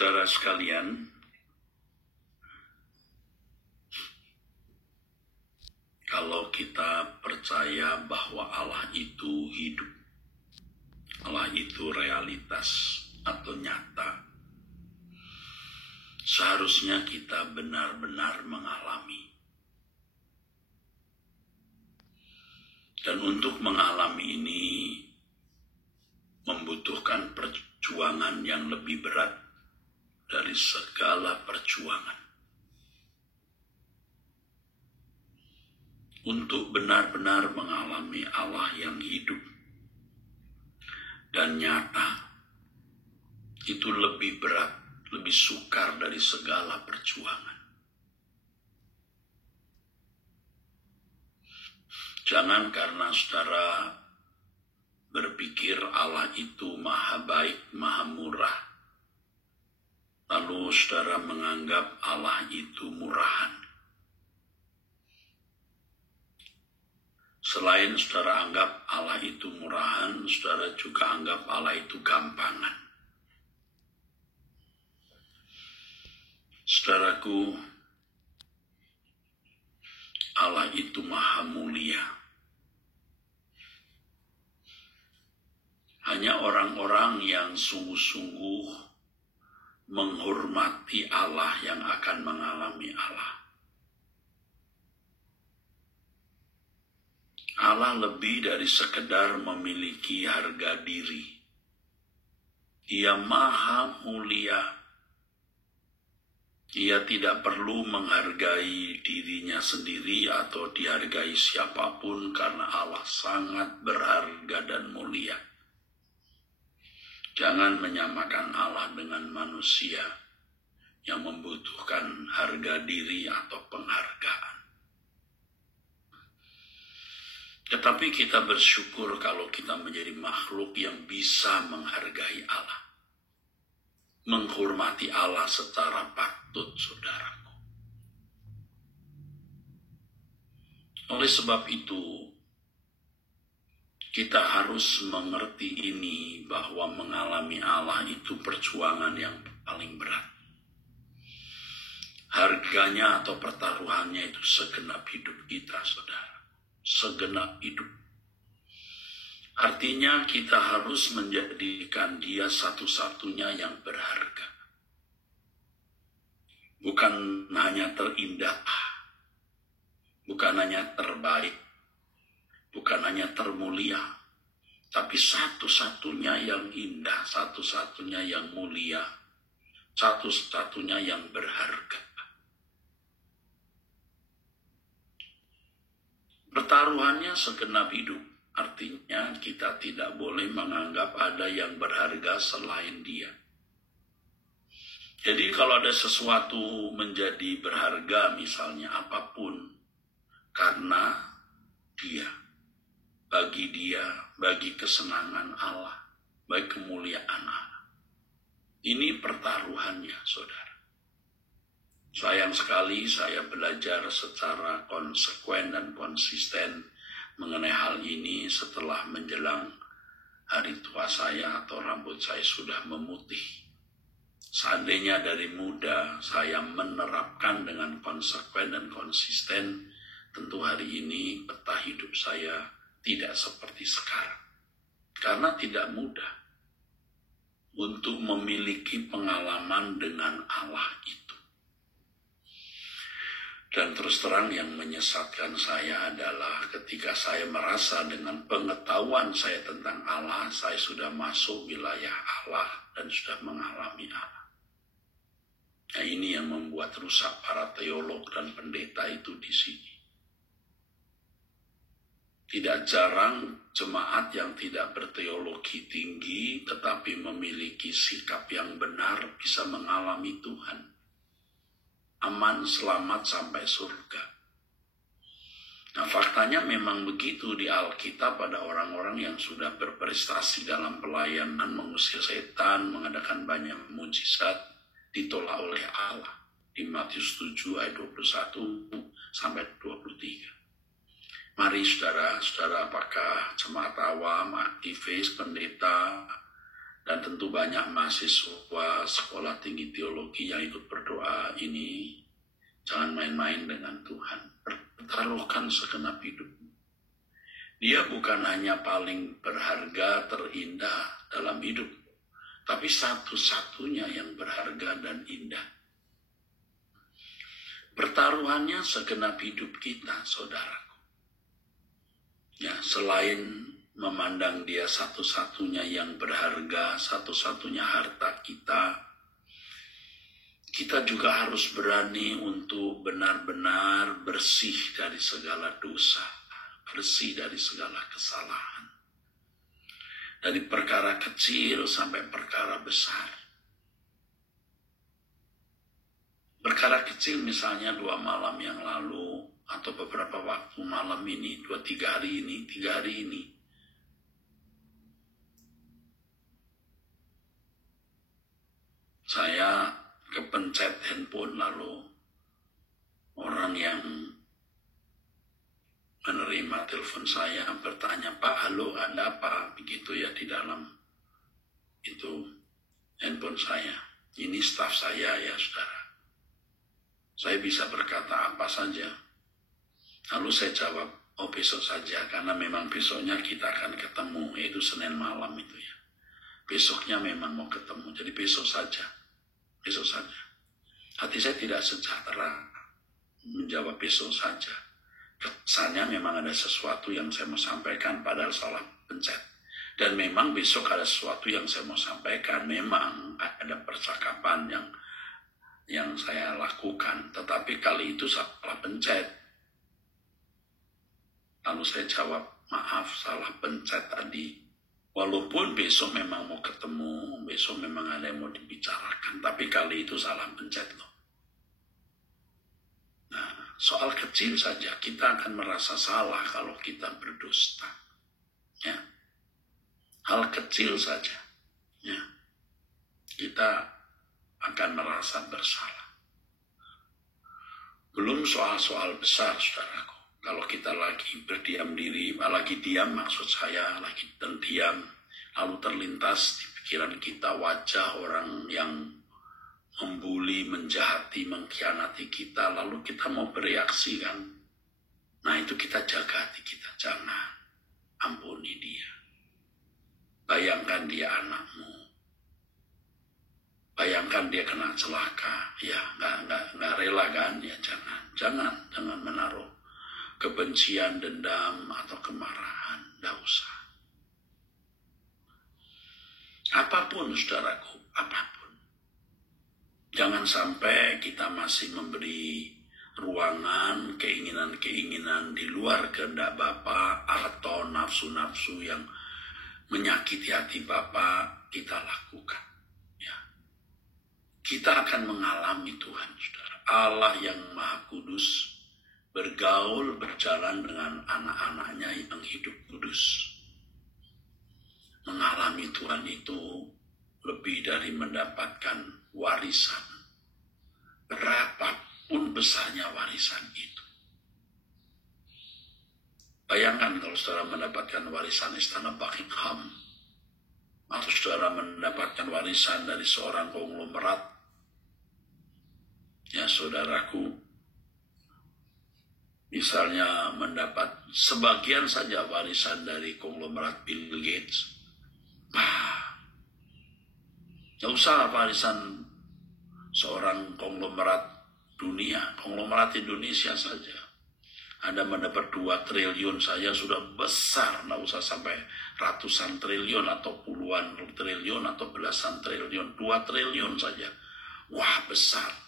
Saudara sekalian, kalau kita percaya bahwa Allah itu hidup, Allah itu realitas atau nyata, seharusnya kita benar-benar mengalami. Dan untuk mengalami ini membutuhkan perjuangan yang lebih berat dari segala perjuangan. Untuk benar-benar mengalami Allah yang hidup dan nyata, itu lebih berat, lebih sukar dari segala perjuangan. Jangan karena saudara berpikir Allah itu maha baik, maha murah, lalu saudara menganggap Allah itu murahan. Selain saudara anggap Allah itu murahan, saudara juga anggap Allah itu gampangan. Saudaraku, Allah itu maha mulia. Hanya orang-orang yang sungguh-sungguh menghormati Allah yang akan mengalami Allah. Allah lebih dari sekedar memiliki harga diri. Ia maha mulia. Ia tidak perlu menghargai dirinya sendiri atau dihargai siapapun karena Allah sangat berharga dan mulia. Jangan menyamakan Allah dengan manusia yang membutuhkan harga diri atau penghargaan. Tetapi kita bersyukur kalau kita menjadi makhluk yang bisa menghargai Allah. Menghormati Allah secara patut, saudaraku. Oleh sebab itu, kita harus mengerti ini bahwa mengalami Allah itu perjuangan yang paling berat. Harganya atau pertaruhannya itu segenap hidup kita, saudara. Segenap hidup. Artinya kita harus menjadikan Dia satu-satunya yang berharga. Bukan hanya terindah, bukan hanya terbaik, bukan hanya termulia, tapi satu-satunya yang indah, satu-satunya yang mulia, satu-satunya yang berharga. Pertaruhannya segenap hidup, artinya kita tidak boleh menganggap ada yang berharga selain Dia. Jadi kalau ada sesuatu menjadi berharga, misalnya apapun, karena Dia, bagi kesenangan Allah, bagi kemuliaan Allah. Ini pertaruhannya, saudara. Sayang sekali saya belajar secara konsekuen dan konsisten mengenai hal ini setelah menjelang hari tua saya atau rambut saya sudah memutih. Seandainya dari muda saya menerapkan dengan konsekuen dan konsisten, tentu hari ini peta hidup saya tidak seperti sekarang. Karena tidak mudah untuk memiliki pengalaman dengan Allah itu. Dan terus terang yang menyesatkan saya adalah ketika saya merasa dengan pengetahuan saya tentang Allah, saya sudah masuk wilayah Allah dan sudah mengalami Allah. Nah, ini yang membuat rusak para teolog dan pendeta itu di sini. Tidak jarang jemaat yang tidak berteologi tinggi tetapi memiliki sikap yang benar bisa mengalami Tuhan. Aman, selamat sampai surga. Nah, faktanya memang begitu di Alkitab pada orang-orang yang sudah berprestasi dalam pelayanan, mengusir setan, mengadakan banyak mujizat, ditolak oleh Allah. Di Matius 7 ayat 21 sampai 23. Mari saudara, apakah jemaat awam, aktivis, pendeta, Dan tentu banyak mahasiswa sekolah tinggi teologi yang ikut berdoa ini. Jangan main-main dengan Tuhan. Pertaruhkan segenap hidup. Dia bukan hanya paling berharga, terindah dalam hidup, tapi satu-satunya yang berharga dan indah. Pertaruhannya segenap hidup kita, saudaraku. Ya, selain memandang dia satu-satunya yang berharga, satu-satunya harta kita, kita juga harus berani untuk benar-benar bersih dari segala dosa, bersih dari segala kesalahan. Dari perkara kecil sampai perkara besar. Perkara kecil misalnya 2 malam yang lalu, atau beberapa waktu malam ini, 2-3 hari ini, 3 hari ini. Saya kepencet handphone, lalu orang yang menerima telepon saya bertanya, "Pak, halo, ada apa?" Begitu ya di dalam itu handphone saya. Ini staf saya ya, saudara. Saya bisa berkata apa saja. Lalu saya jawab, "Oh, besok saja," karena memang besoknya kita akan ketemu, yaitu Senin malam itu ya. Besoknya memang mau ketemu, jadi besok saja. Besok saja. Hati saya tidak sejahtera menjawab besok saja. Kesannya memang ada sesuatu yang saya mau sampaikan, padahal salah pencet. Dan memang besok ada sesuatu yang saya mau sampaikan. Memang ada percakapan yang saya lakukan. Tetapi kali itu salah pencet. Lalu saya jawab, "Maaf, salah pencet tadi. Walaupun besok memang mau ketemu, besok memang ada yang mau dibicarakan, tapi kali itu salah pencet loh." Nah, soal kecil saja kita akan merasa salah kalau kita berdusta. Ya. Hal kecil saja. Ya. Kita akan merasa bersalah. Belum soal-soal besar, saudaraku. Kalau kita lagi berdiam diri, lagi diam maksud saya, lagi terdiam, lalu terlintas di pikiran kita wajah orang yang membuli, menjahati, mengkhianati kita, lalu kita mau bereaksi kan. Nah itu kita jaga hati kita, jangan ampuni dia. Bayangkan dia anakmu. Bayangkan dia kena celaka, ya nggak rela kan, ya jangan menaruh kebencian, dendam, atau kemarahan, tidak usah. Apapun, saudaraku, apapun. Jangan sampai kita masih memberi ruangan, keinginan-keinginan di luar kehendak Bapa atau nafsu-nafsu yang menyakiti hati Bapa kita lakukan. Ya. Kita akan mengalami Tuhan, saudara. Allah yang Maha Kudus bergaul, berjalan dengan anak-anaknya yang hidup kudus. Mengalami Tuhan itu lebih dari mendapatkan warisan. Berapapun besarnya warisan itu. Bayangkan kalau saudara mendapatkan warisan Istana Buckingham, atau saudara mendapatkan warisan dari seorang konglomerat. Ya, saudaraku, misalnya mendapat sebagian saja warisan dari konglomerat Bill Gates. Tidak usah warisan seorang konglomerat dunia, konglomerat Indonesia saja. Anda mendapat 2 triliun saja sudah besar, tidak usah sampai ratusan triliun atau puluhan triliun atau belasan triliun. 2 triliun saja, wah besar.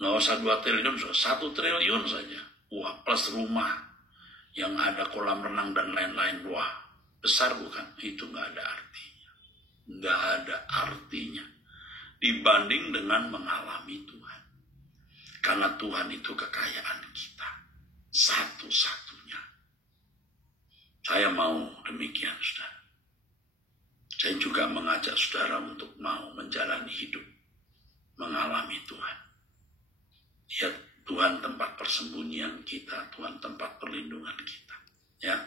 Nggak usah 2 triliun, 1 triliun saja. Wah, plus rumah yang ada kolam renang dan lain-lain. Wah, besar bukan? Itu nggak ada artinya. Nggak ada artinya dibanding dengan mengalami Tuhan. Karena Tuhan itu kekayaan kita. Satu-satunya. Saya mau demikian, saudara. Saya juga mengajak saudara untuk mau menjalani hidup. Mengalami Tuhan. Ya, Tuhan tempat persembunyian kita, Tuhan tempat perlindungan kita. Ya,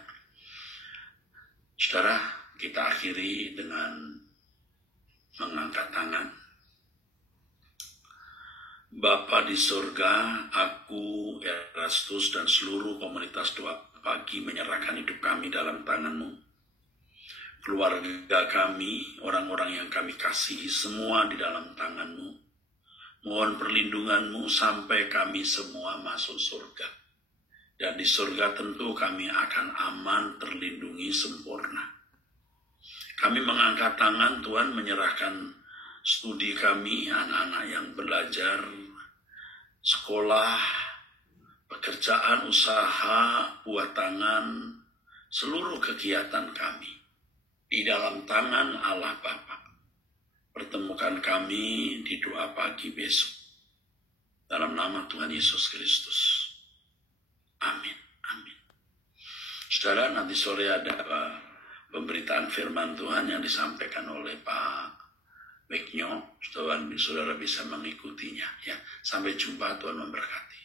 saudara, Kita akhiri dengan mengangkat tangan. Bapa di surga, aku, Erastus, dan seluruh komunitas doa pagi menyerahkan hidup kami dalam tangan-Mu. Keluarga kami, orang-orang yang kami kasihi, semua di dalam tangan-Mu. Mohon perlindungan-Mu sampai kami semua masuk surga. Dan di surga tentu kami akan aman, terlindungi sempurna. Kami mengangkat tangan, Tuhan, menyerahkan studi kami, anak-anak yang belajar, sekolah, pekerjaan, usaha, buat tangan, seluruh kegiatan kami di dalam tangan Allah Bapa. Pertemukan kami di doa pagi besok. Dalam nama Tuhan Yesus Kristus. Amin. Amin. Saudara, nanti sore ada pemberitaan firman Tuhan yang disampaikan oleh Pak Beknyo. Saudara bisa mengikutinya. Ya. Sampai jumpa, Tuhan memberkati.